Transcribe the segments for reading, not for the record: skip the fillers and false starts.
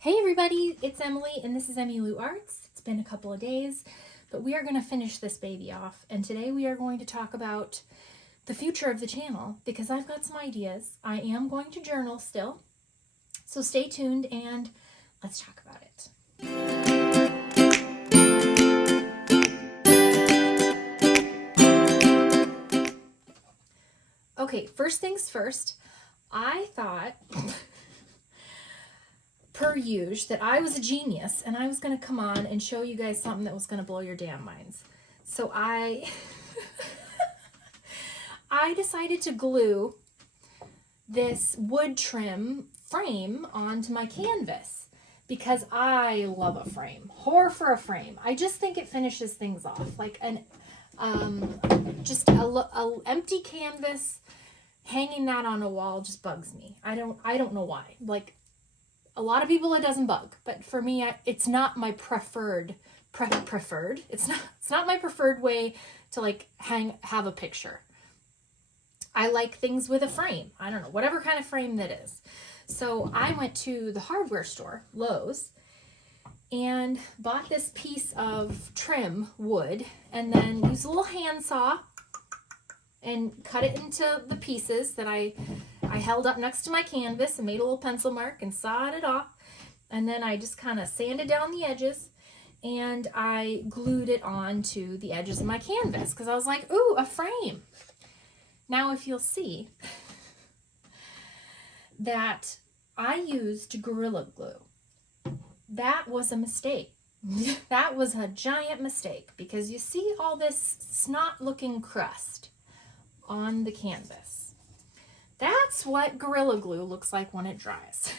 Hey everybody, it's Emily and this is Emmylou Arts. It's been a couple of days, but we are going to finish this baby off, and today we are going to talk about the future of the channel because I've got some ideas. I am going to journal still, so stay tuned and let's talk about it. Okay, first things first, I thought per usual that I was a genius and I was going to come on and show you guys something that was going to blow your damn minds. So I decided to glue this wood trim frame onto my canvas because I love a frame. Whore for a frame. I just think it finishes things off. Like an just a empty canvas, hanging that on a wall just bugs me. I don't know why. Like, a lot of people it doesn't bug, but for me, it's not my preferred. It's not my preferred way to like have a picture. I like things with a frame. I don't know, whatever kind of frame that is. So I went to the hardware store, Lowe's, and bought this piece of trim wood, and then used a little handsaw and cut it into the pieces that I held up next to my canvas and made a little pencil mark and sawed it off. And then I just kind of sanded down the edges and I glued it onto the edges of my canvas because I was like, ooh, a frame. Now if you'll see that I used Gorilla Glue, that was a mistake. That was a giant mistake because you see all this snot looking crust on the canvas. That's what Gorilla Glue looks like when it dries.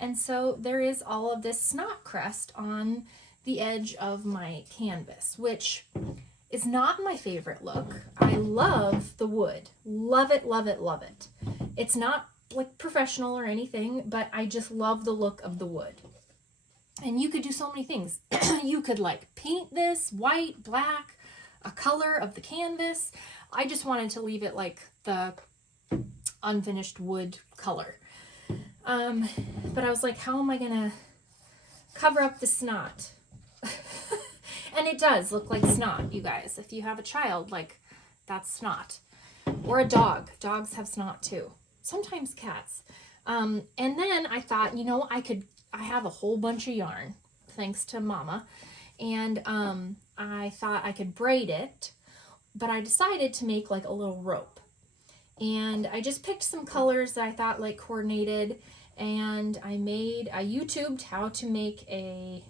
And so there is all of this snot crust on the edge of my canvas, which is not my favorite look. I love the wood. Love it, love it, love it. It's not like professional or anything, but I just love the look of the wood. And you could do so many things. You could like paint this white, black, a color of the canvas. I just wanted to leave it like the unfinished wood color. But I was like, how am I gonna cover up the snot? And it does look like snot, you guys. If you have a child, like, that's snot. Or a dog. Dogs have snot too. Sometimes cats. And then I thought, you know, I have a whole bunch of yarn, thanks to Mama. And I thought I could braid it, but I decided to make like a little rope. And I just picked some colors that I thought like coordinated, and I YouTubed how to make a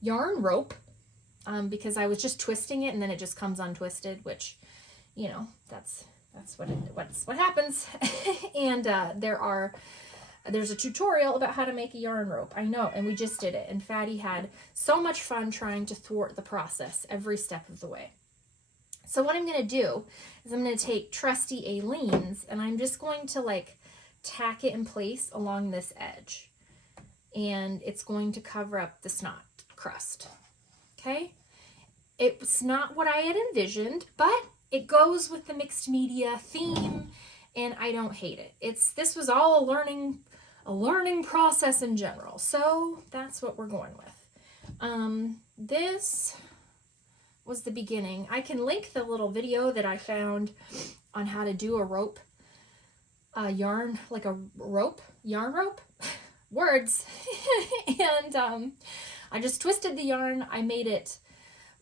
yarn rope because I was just twisting it and then it just comes untwisted, which, you know, that's what happens. And there's a tutorial about how to make a yarn rope. I know, and we just did it, and Fatty had so much fun trying to thwart the process every step of the way. So what I'm going to do is I'm going to take trusty Aleene's and I'm just going to like tack it in place along this edge. And it's going to cover up the snot crust. Okay? It's not what I had envisioned, but it goes with the mixed media theme and I don't hate it. This was all a learning process in general. So that's what we're going with. This was the beginning. I can link the little video that I found on how to do a rope, yarn rope, words. And I just twisted the yarn. I made it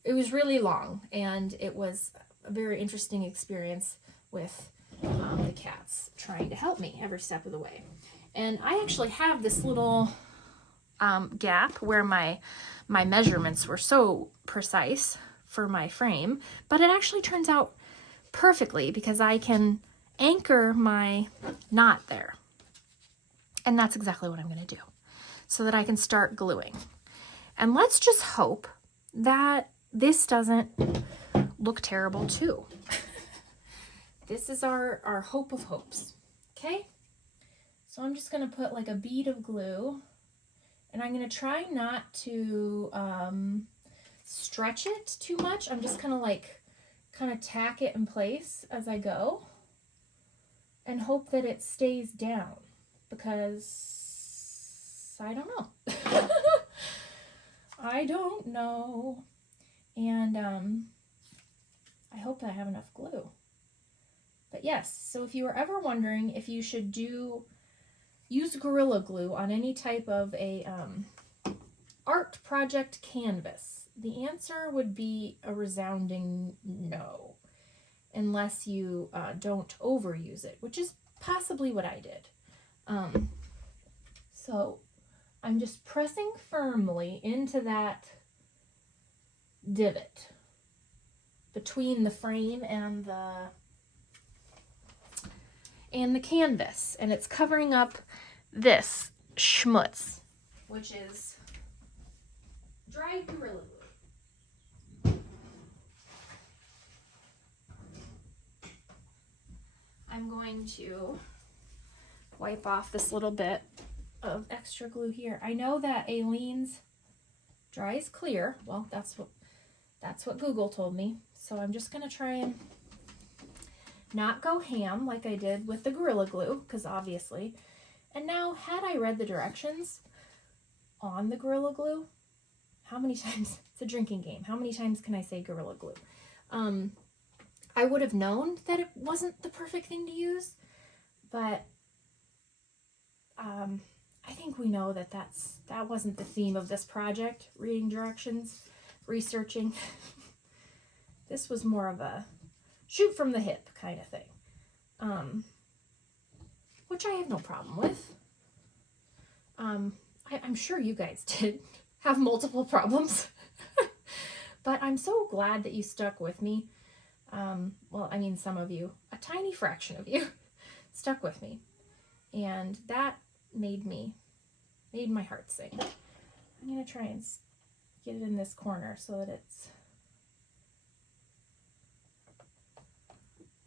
was really long, and it was a very interesting experience with the cats trying to help me every step of the way. And I actually have this little gap where my measurements were so precise for my frame, but it actually turns out perfectly because I can anchor my knot there. And that's exactly what I'm going to do so that I can start gluing. And let's just hope that this doesn't look terrible too. This is our hope of hopes. Okay? So I'm just going to put like a bead of glue, and I'm going to try not to stretch it too much. I'm just gonna like kind of tack it in place as I go and hope that it stays down because I don't know. I don't know. And I hope I have enough glue. But yes, so if you were ever wondering if you should use Gorilla Glue on any type of a art project canvas, the answer would be a resounding no, unless you don't overuse it, which is possibly what I did. So I'm just pressing firmly into that divot between the frame and the canvas, and it's covering up this schmutz, which is dried Gorilla Glue. I'm going to wipe off this little bit of extra glue here. I know that Aleene's dries clear. Well, that's what Google told me. So I'm just going to try and not go ham like I did with the Gorilla Glue, because obviously. And now, had I read the directions on the Gorilla Glue, how many times, it's a drinking game, how many times can I say Gorilla Glue? I would have known that it wasn't the perfect thing to use, but I think we know that that wasn't the theme of this project, reading directions, researching. This was more of a shoot from the hip kind of thing, which I have no problem with. I'm sure you guys did have multiple problems, but I'm so glad that you stuck with me. Well, I mean, some of you, a tiny fraction of you, stuck with me, and that made my heart sing. I'm gonna try and get it in this corner so that it's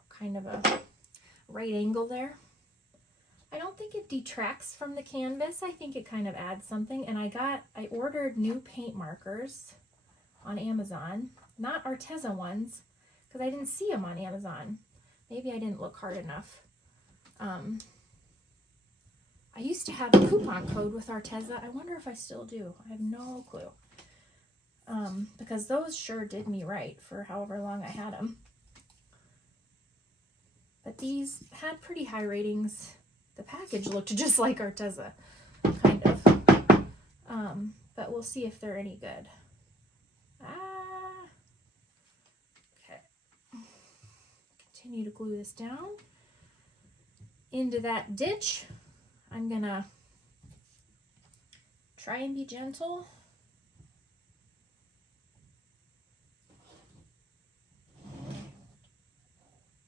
kind of a right angle there. I don't think it detracts from the canvas. I think it kind of adds something. And I ordered new paint markers on Amazon, not Arteza ones, because I didn't see them on Amazon. Maybe I didn't look hard enough. I used to have a coupon code with Arteza. I wonder if I still do. I have no clue. Because those sure did me right for however long I had them. But these had pretty high ratings. The package looked just like Arteza, kind of. But we'll see if they're any good. Okay. Continue to glue this down into that ditch. I'm gonna try and be gentle.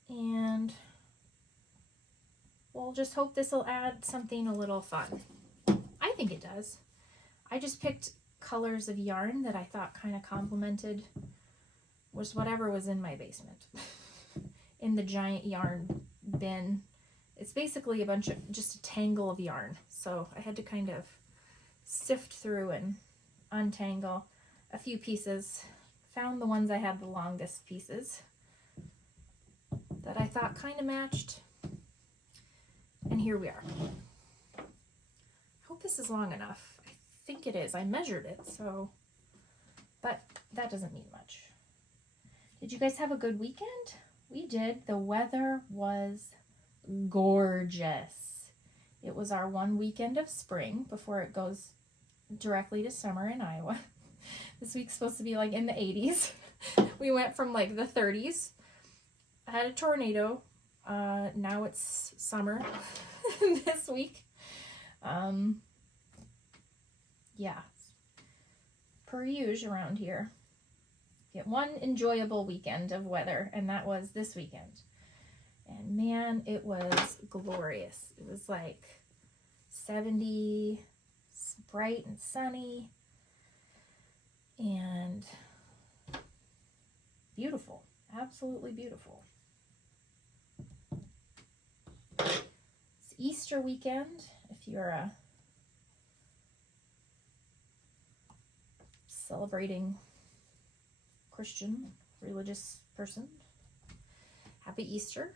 And we'll just hope this will add something a little fun. I think it does. I just picked colors of yarn that I thought kind of complemented was whatever was in my basement. In the giant yarn bin. It's basically just a tangle of yarn. So I had to kind of sift through and untangle a few pieces. Found the ones I had the longest pieces that I thought kind of matched. And here we are. I hope this is long enough. I think it is. I measured it, so, but that doesn't mean much. Did you guys have a good weekend? We did. The weather was gorgeous. It was our one weekend of spring before it goes directly to summer in Iowa. This week's supposed to be like in the 80s. We went from like the 30s. I had a tornado. Now it's summer this week. Yeah. Per usual around here. Get one enjoyable weekend of weather, and that was this weekend. And man, it was glorious. It was like 70, bright and sunny, and beautiful. Absolutely beautiful. It's Easter weekend. If you're a celebrating Christian religious person, happy Easter.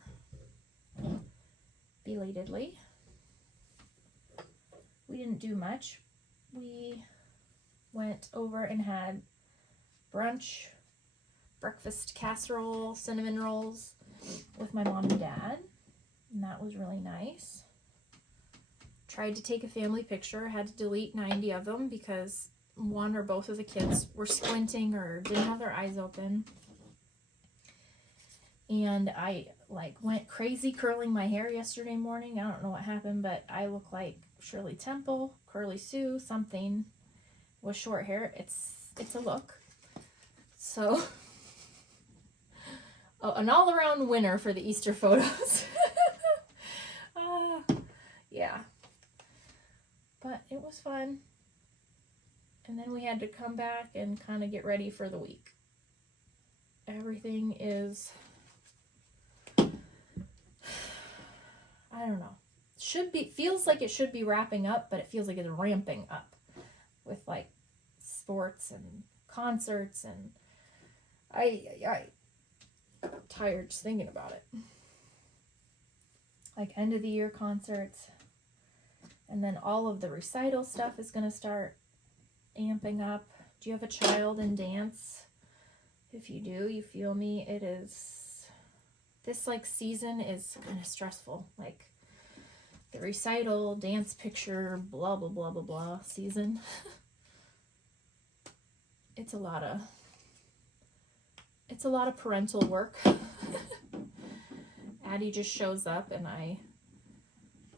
Belatedly. We didn't do much. We went over and had brunch, breakfast casserole, cinnamon rolls with my mom and dad, and that was really nice. Tried to take a family picture, had to delete 90 of them because one or both of the kids were squinting or didn't have their eyes open. And I went crazy curling my hair yesterday morning. I don't know what happened, but I look like Shirley Temple, Curly Sue, something with short hair. It's a look. So, oh, an all-around winner for the Easter photos. Yeah. But it was fun. And then we had to come back and kind of get ready for the week. Everything is, I don't know. Feels like it should be wrapping up, but it feels like it's ramping up with like sports and concerts, and I'm tired just thinking about it. Like end of the year concerts, and then all of the recital stuff is going to start amping up. Do you have a child in dance? If you do, you feel me. It is, this like season is kind of stressful. Like the recital, dance picture, blah, blah, blah, blah, blah season. It's a lot of parental work. Addie just shows up and I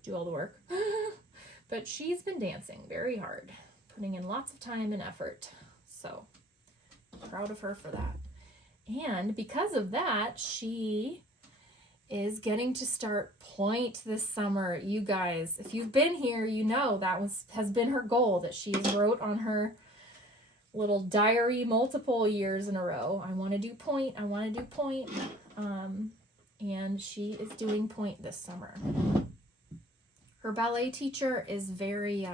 do all the work. But she's been dancing very hard, putting in lots of time and effort. So proud of her for that. And because of that, she is getting to start point this summer. You guys, if you've been here, you know that has been her goal that she wrote on her little diary multiple years in a row. I want to do point. I want to do point. And she is doing point this summer. Her ballet teacher is very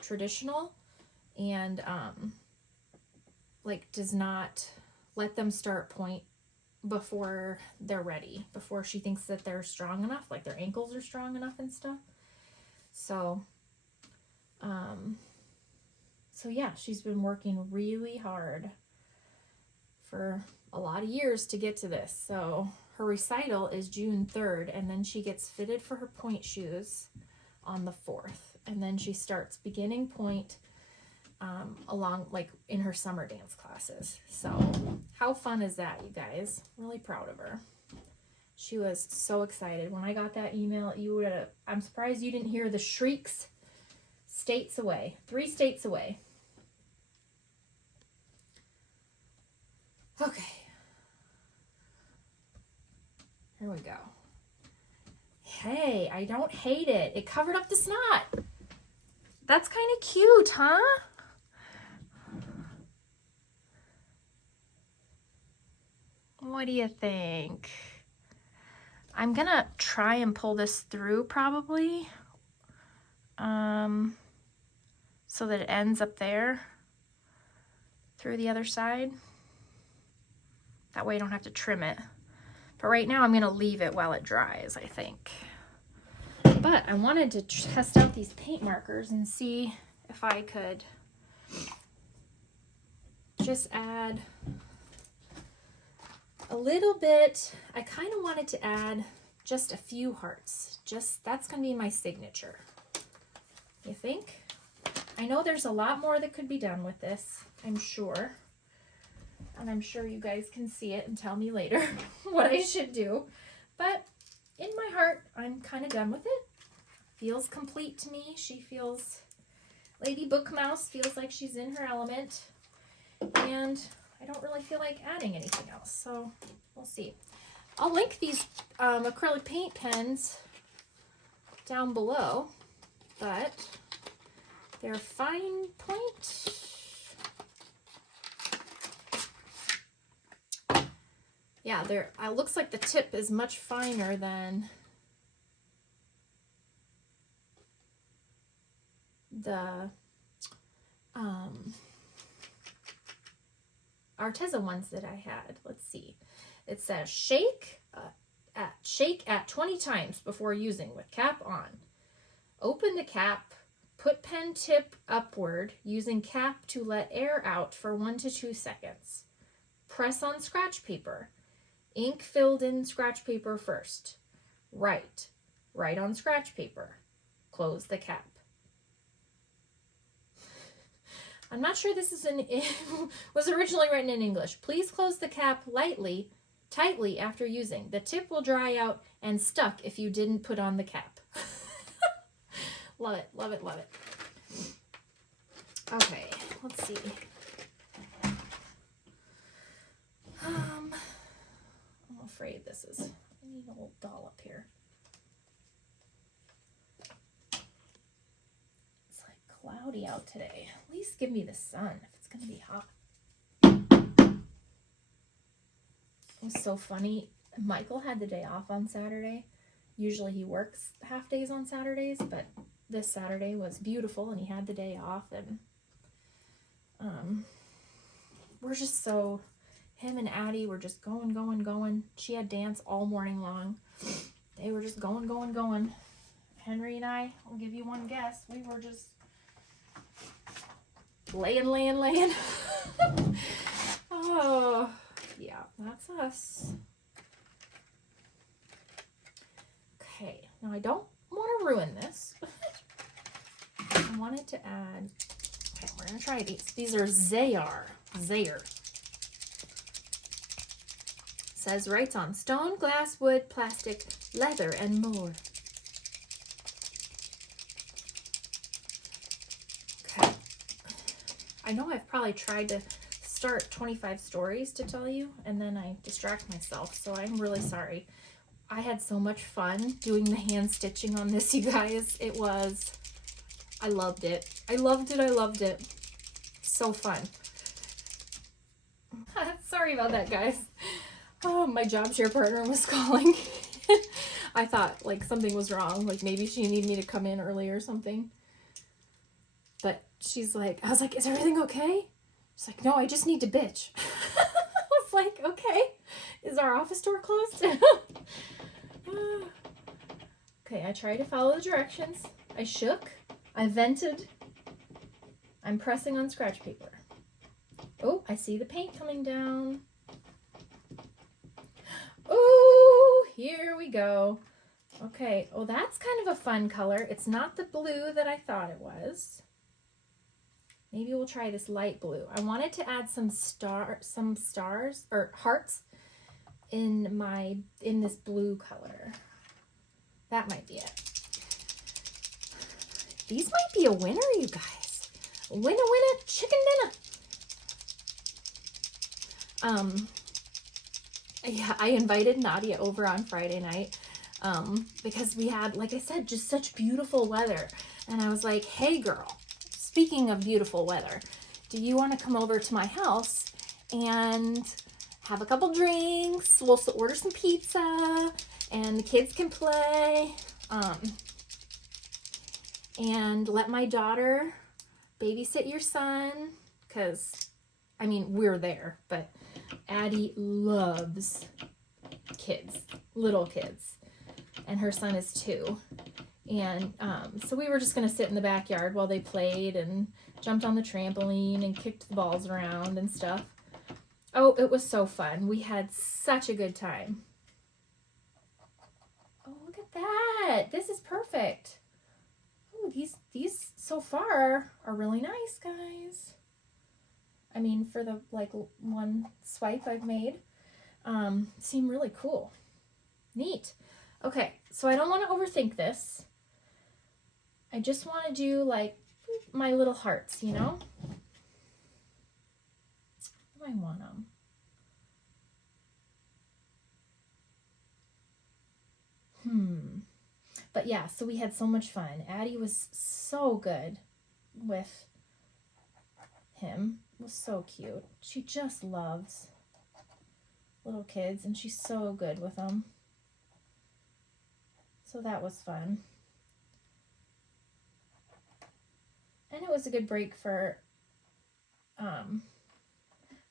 traditional and does not let them start point before they're ready, before she thinks that they're strong enough, like their ankles are strong enough and stuff. So yeah, she's been working really hard for a lot of years to get to this. So her recital is June 3rd, and then she gets fitted for her point shoes on the 4th. And then she starts beginning point along in her summer dance classes. So how fun is that, you guys? Really proud of her. She was so excited. When I got that email, I'm surprised you didn't hear the shrieks. States away. 3 states away. Okay. Here we go. Hey, I don't hate it. It covered up the snot. That's kind of cute, huh? What do you think? I'm gonna try and pull this through probably. So that it ends up there through the other side. That way I don't have to trim it. But right now I'm gonna leave it while it dries, I think. But I wanted to test out these paint markers and see if I could just add a little bit. I kind of wanted to add just a few hearts. That's gonna be my signature. You think? I know there's a lot more that could be done with this, I'm sure. And I'm sure you guys can see it and tell me later what I should do. But in my heart, I'm kind of done with it. Feels complete to me. Lady Bookmouse feels like she's in her element. And I don't really feel like adding anything else. So we'll see. I'll link these acrylic paint pens down below. But they're fine point. Yeah, it looks like the tip is much finer than the Arteza ones that I had. Let's see. It says shake at 20 times before using with cap on. Open the cap, Put pen tip upward using cap to let air out for 1 to 2 seconds. Press on scratch paper. Ink filled in scratch paper first. Write. Write on scratch paper. Close the cap. I'm not sure this is was originally written in English. Please close the cap tightly after using. The tip will dry out and stuck if you didn't put on the cap. Love it, love it, love it. Okay, let's see. I'm afraid this is, I need a little dollop here. It's like cloudy out today. At least give me the sun if it's gonna be hot. It was so funny. Michael had the day off on Saturday. Usually he works half days on Saturdays, but this Saturday was beautiful and he had the day off, and we're just so, him and Addie were just going. She had dance all morning long. They were just going. Henry and I, I'll give you one guess, we were just laying. Oh, yeah, that's us. Okay, now I don't want to ruin this. I wanted to add, okay, we're going to try these. These are Zeyar. Says, writes on stone, glass, wood, plastic, leather, and more. Okay. I know I've probably tried to start 25 stories to tell you, and then I distract myself, so I'm really sorry. I had so much fun doing the hand stitching on this, you guys. It was, I loved it. I loved it. So fun. Sorry about that, guys. Oh, my job share partner was calling. I thought like something was wrong. Like maybe she needed me to come in early or something. But she's like, I was like, is everything okay? She's like, no, I just need to bitch. I was like, okay. Is our office door closed? Okay, I tried to follow the directions. I shook. I vented. I'm pressing on scratch paper. Oh, I see the paint coming down. Oh, here we go. Okay, oh, that's kind of a fun color. It's not the blue that I thought it was. Maybe we'll try this light blue. I wanted to add some stars or hearts in this blue color. That might be it. These might be a winner, you guys. Winner, chicken dinner. Yeah, I invited Nadia over on Friday night because we had, like I said, just such beautiful weather. And I was like, hey girl, speaking of beautiful weather, do you want to come over to my house and have a couple drinks? We'll order some pizza and the kids can play. And let my daughter babysit your son, because, I mean, we're there, but Addie loves kids, little kids, and her son is 2. And so we were just going to sit in the backyard while they played and jumped on the trampoline and kicked the balls around and stuff. Oh, it was so fun. We had such a good time. Oh, look at that. This is perfect. Oh, these so far are really nice, guys. I mean, for the like one swipe I've made, seem really cool. Neat. Okay, so I don't want to overthink this. I just want to do like my little hearts, you know? I want them. But yeah, so we had so much fun. Addie was so good with him. It was so cute. She just loves little kids, and she's so good with them. So that was fun. And it was a good break for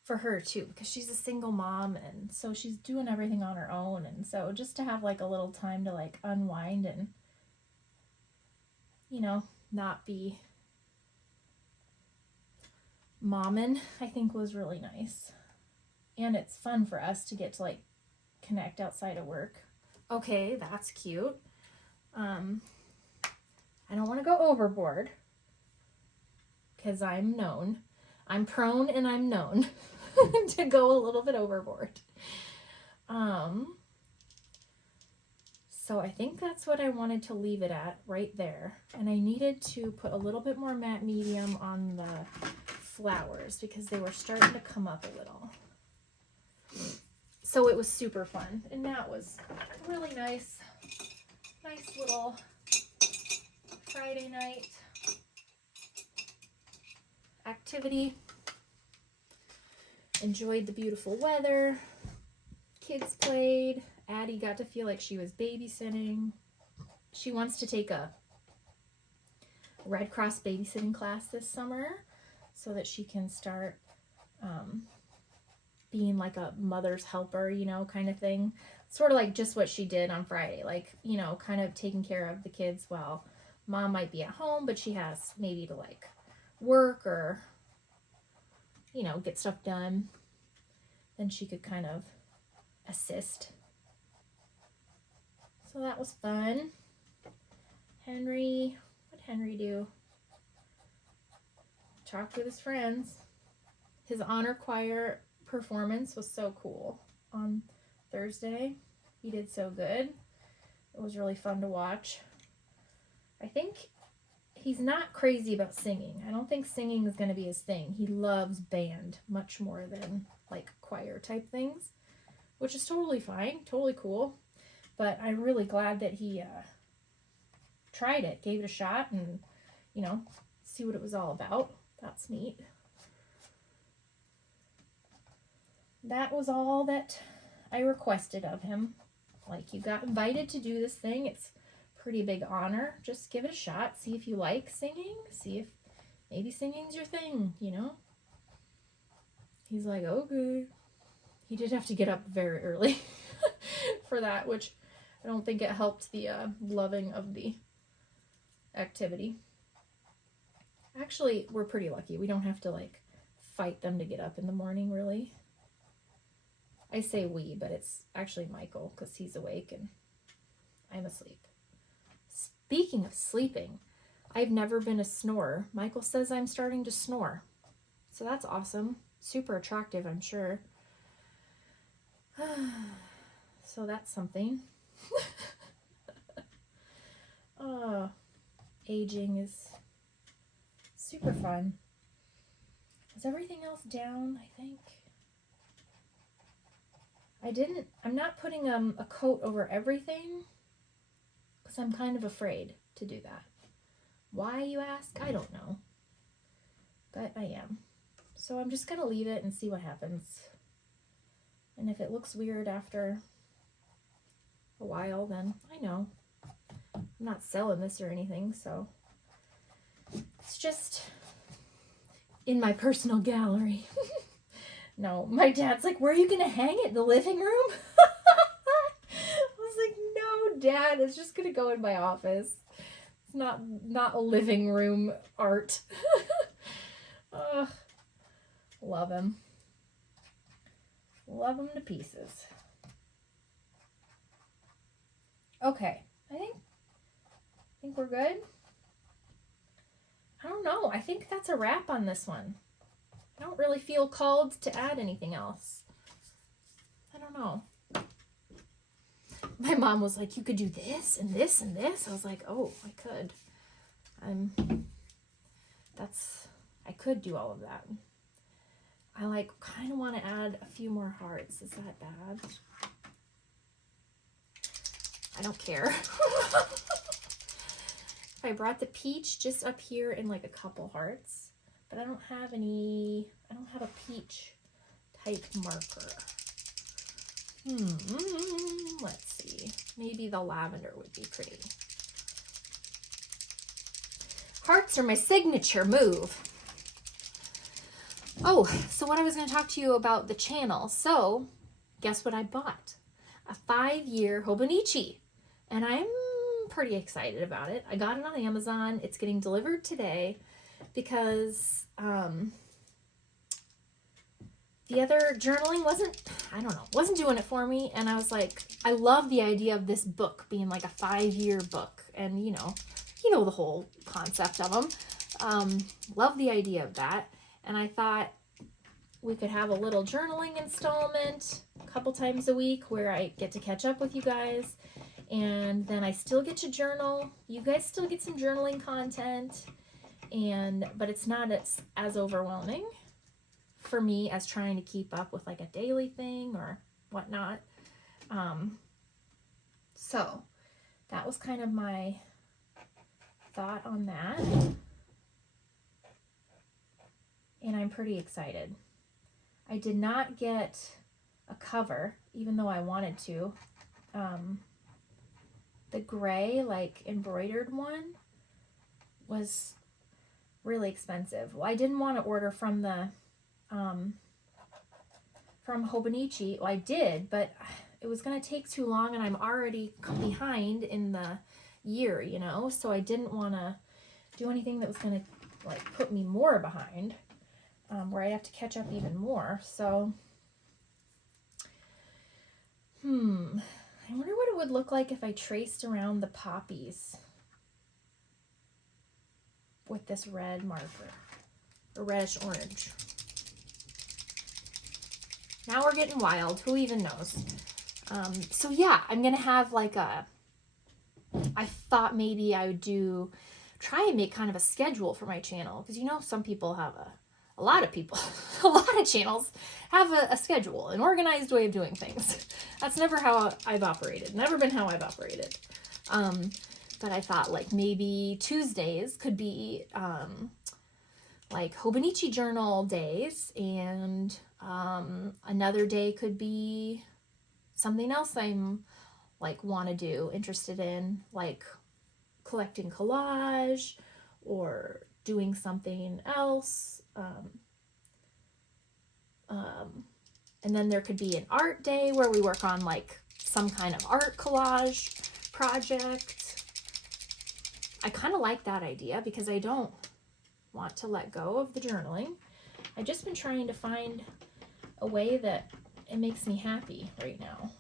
her too, because she's a single mom, and so she's doing everything on her own, and so just to have like a little time to like unwind and, you know, not be mommin', I think was really nice. And it's fun for us to get to like connect outside of work. Okay, that's cute. I don't want to go overboard because I'm prone and I'm known to go a little bit overboard. So I think that's what I wanted to leave it at right there. And I needed to put a little bit more matte medium on the flowers because they were starting to come up a little. So it was super fun. And that was really nice little Friday night activity. Enjoyed the beautiful weather. Kids played. Addie got to feel like she was babysitting. She wants to take a Red Cross babysitting class this summer so that she can start being like a mother's helper, you know, kind of thing. Sort of like just what she did on Friday, like, you know, kind of taking care of the kids while mom might be at home, but she has maybe to like work or, you know, get stuff done. Then she could kind of assist. So that was fun. Henry, what'd Henry do? Talked with his friends. His honor choir performance was so cool on Thursday. He did so good. It was really fun to watch. I think he's not crazy about singing. I don't think singing is going to be his thing. He loves band much more than like choir type things, which is totally fine, totally cool. But I'm really glad that he tried it, gave it a shot, and, you know, see what it was all about. That's neat. That was all that I requested of him. Like, you got invited to do this thing. It's a pretty big honor. Just give it a shot. See if you like singing. See if maybe singing's your thing, you know? He's like, okay. He did have to get up very early for that, which I don't think it helped the loving of the activity. Actually, we're pretty lucky. We don't have to, like, fight them to get up in the morning, really. I say we, but it's actually Michael, because he's awake and I'm asleep. Speaking of sleeping, I've never been a snorer. Michael says I'm starting to snore. So that's awesome. Super attractive, I'm sure. So that's something. Oh, aging is super fun. Is everything else down, I think? I'm not putting a coat over everything because I'm kind of afraid to do that. Why, you ask? I don't know. But I am. So I'm just going to leave it and see what happens. And if it looks weird after a while, then I know. I'm not selling this or anything, so it's just in my personal gallery. No, my dad's like, where are you going to hang it? The living room? I was like, no, Dad, it's just going to go in my office. It's not a living room art. Love him. Love him to pieces. Okay, I think we're good. I don't know. I think that's a wrap on this one. I don't really feel called to add anything else. I don't know. My mom was like, you could do this and this and this. I was like, oh, I could. I could do all of that. I like kind of want to add a few more hearts. Is that bad? I don't care. I brought the peach just up here in like a couple hearts. But I don't have a peach type marker. Let's see. Maybe the lavender would be pretty. Hearts are my signature move. Oh, so what I was going to talk to you about the channel. So, guess what I bought? A 5-year Hobonichi. And I'm pretty excited about it. I got it on Amazon. It's getting delivered today because the other journaling wasn't doing it for me. And I was like, I love the idea of this book being like a 5-year book. And you know the whole concept of them. Love the idea of that. And I thought we could have a little journaling installment a couple times a week where I get to catch up with you guys. And then I still get to journal. You guys still get some journaling content. But it's not as overwhelming for me as trying to keep up with like a daily thing or whatnot. So that was kind of my thought on that. And I'm pretty excited. I did not get a cover, even though I wanted to. The gray, like, embroidered one was really expensive. Well, I didn't want to order from the, from Hobonichi. Well, I did, but it was going to take too long, and I'm already behind in the year, you know? So I didn't want to do anything that was going to, like, put me more behind, where I have to catch up even more. So, I wonder what it would look like if I traced around the poppies with this red marker, or reddish orange. Now we're getting wild. Who even knows? So yeah, I'm going to have like I thought maybe I would try and make kind of a schedule for my channel. Because you know, some people have a lot of people, a lot of channels have a schedule, an organized way of doing things. That's never how I've operated. Never been how I've operated. But I thought like maybe Tuesdays could be like Hobonichi journal days, and another day could be something else I'm like want to do, interested in, like collecting collage or doing something else. And then there could be an art day where we work on like some kind of art collage project. I kind of like that idea because I don't want to let go of the journaling. I've just been trying to find a way that it makes me happy right now.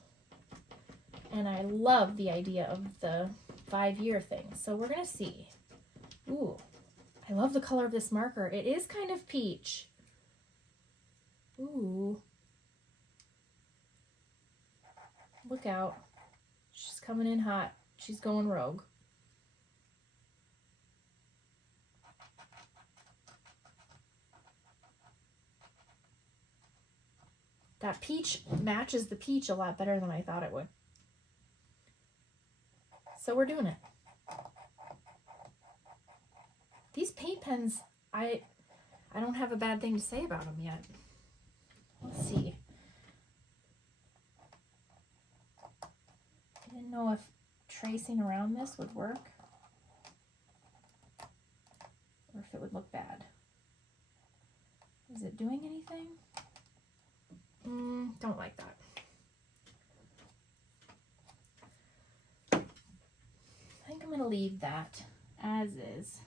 And I love the idea of the 5-year thing. So we're going to see. Ooh, I love the color of this marker. It is kind of peach. Ooh. Look out. She's coming in hot. She's going rogue. That peach matches the peach a lot better than I thought it would. So we're doing it. These paint pens, I don't have a bad thing to say about them yet. Let's see. I didn't know if tracing around this would work or if it would look bad. Is it doing anything? Don't like that. I think I'm going to leave that as is.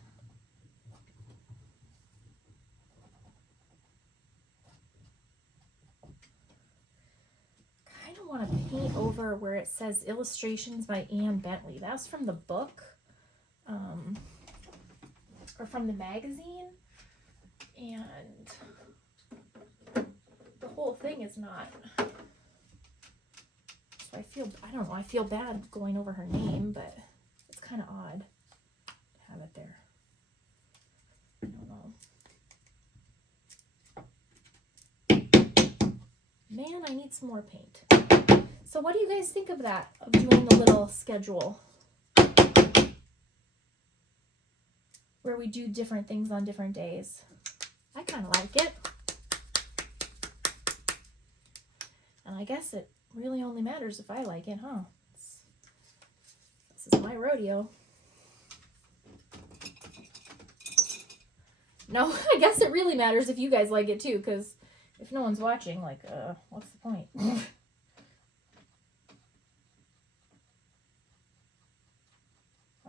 I kind of want to paint over where it says Illustrations by Anne Bentley. That's from the book, or from the magazine, and the whole thing is not. So I feel bad going over her name, but it's kind of odd to have it there. I don't know. Man, I need some more paint. So what do you guys think of that, of doing the little schedule where we do different things on different days? I kind of like it. And I guess it really only matters if I like it, huh? This is my rodeo. No, I guess it really matters if you guys like it too, because if no one's watching, like, what's the point?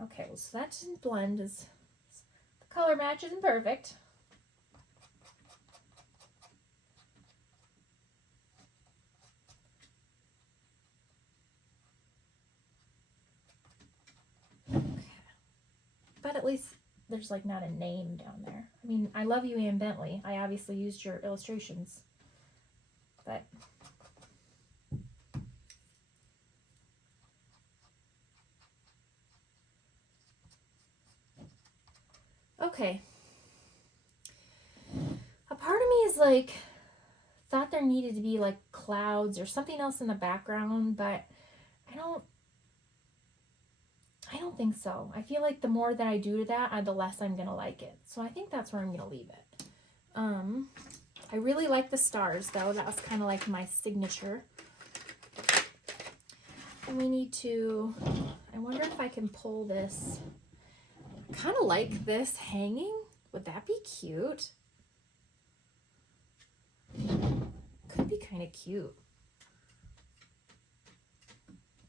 Okay, well, so that didn't blend as the color match isn't perfect. Okay. But at least there's like not a name down there. I mean, I love you, Ann Bentley. I obviously used your illustrations, but okay. A part of me is like, thought there needed to be like clouds or something else in the background, but I don't think so. I feel like the more that I do to that, the less I'm gonna like it. So I think that's where I'm gonna leave it. I really like the stars though. That was kind of like my signature. And we need to, I wonder if I can pull this, kind of like this hanging. Would that be cute? Could be kind of cute.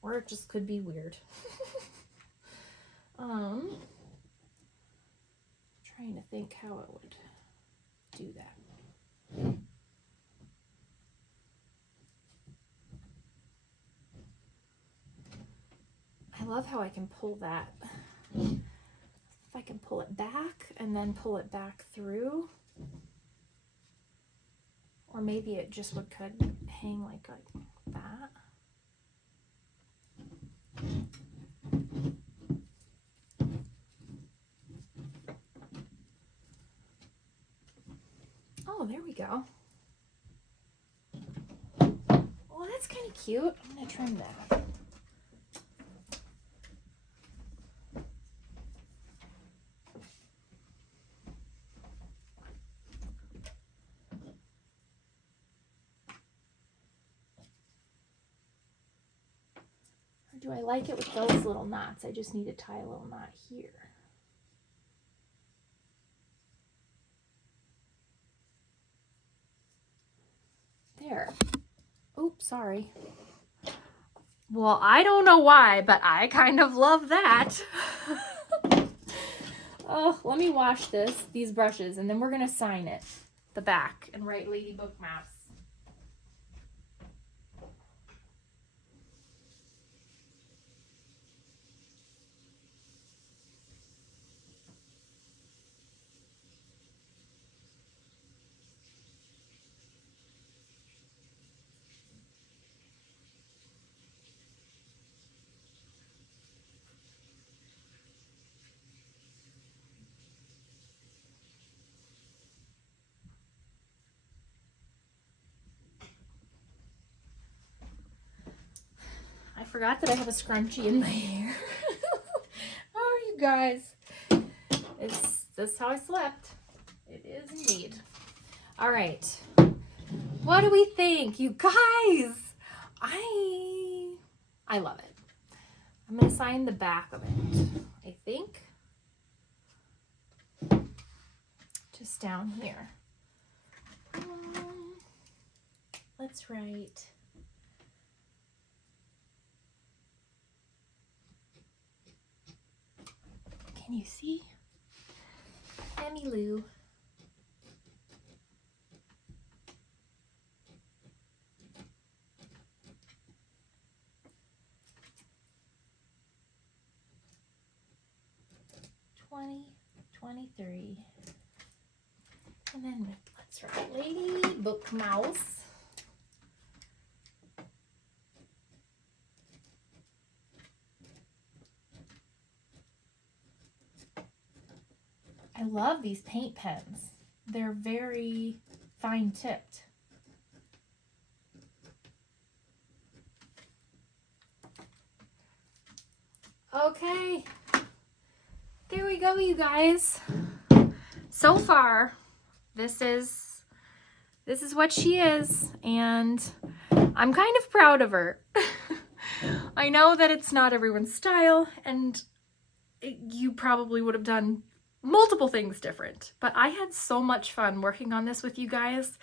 Or it just could be weird. Trying to think how it would do that. I love how I can pull that. If I can pull it back and then pull it back through. Or maybe it just could hang like that. Oh, there we go. Well, that's kind of cute. I'm going to trim that. Or do I like it with those little knots? I just need to tie a little knot here. There. Oops, sorry. Well, I don't know why, but I kind of love that. Oh, let me wash these brushes, and then we're going to sign it, the back, and write Lady Bookmouse. I forgot that I have a scrunchie in my hair. Oh, you guys. This is how I slept. It is indeed. All right. What do we think? You guys, I love it. I'm going to sign the back of it, I think. Just down here. Let's write... Can you see? Emmylou. $20.23. And then let's write Lady Bookmouse. I love these paint pens. They're very fine tipped. Okay, there we go, you guys. So far, this is what she is, and I'm kind of proud of her. I know that it's not everyone's style, and you probably would have done multiple things different, but I had so much fun working on this with you guys,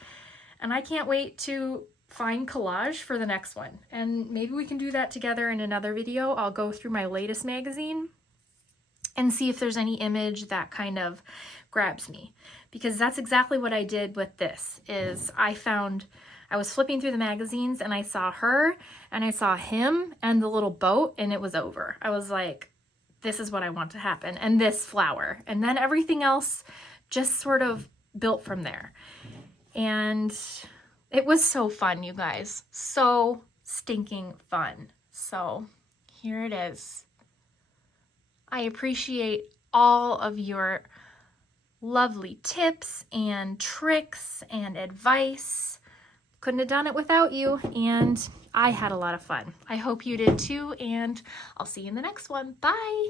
and I can't wait to find collage for the next one, and maybe we can do that together in another video. I'll go through my latest magazine and see if there's any image that kind of grabs me. Because that's exactly what I did with this, is I was flipping through the magazines and I saw her and I saw him and the little boat, and it was over. I was like, this is what I want to happen, and this flower. And then everything else just sort of built from there. And it was so fun, you guys. So stinking fun. So here it is. I appreciate all of your lovely tips and tricks and advice. Couldn't have done it without you, and I had a lot of fun. I hope you did too, and I'll see you in the next one. Bye!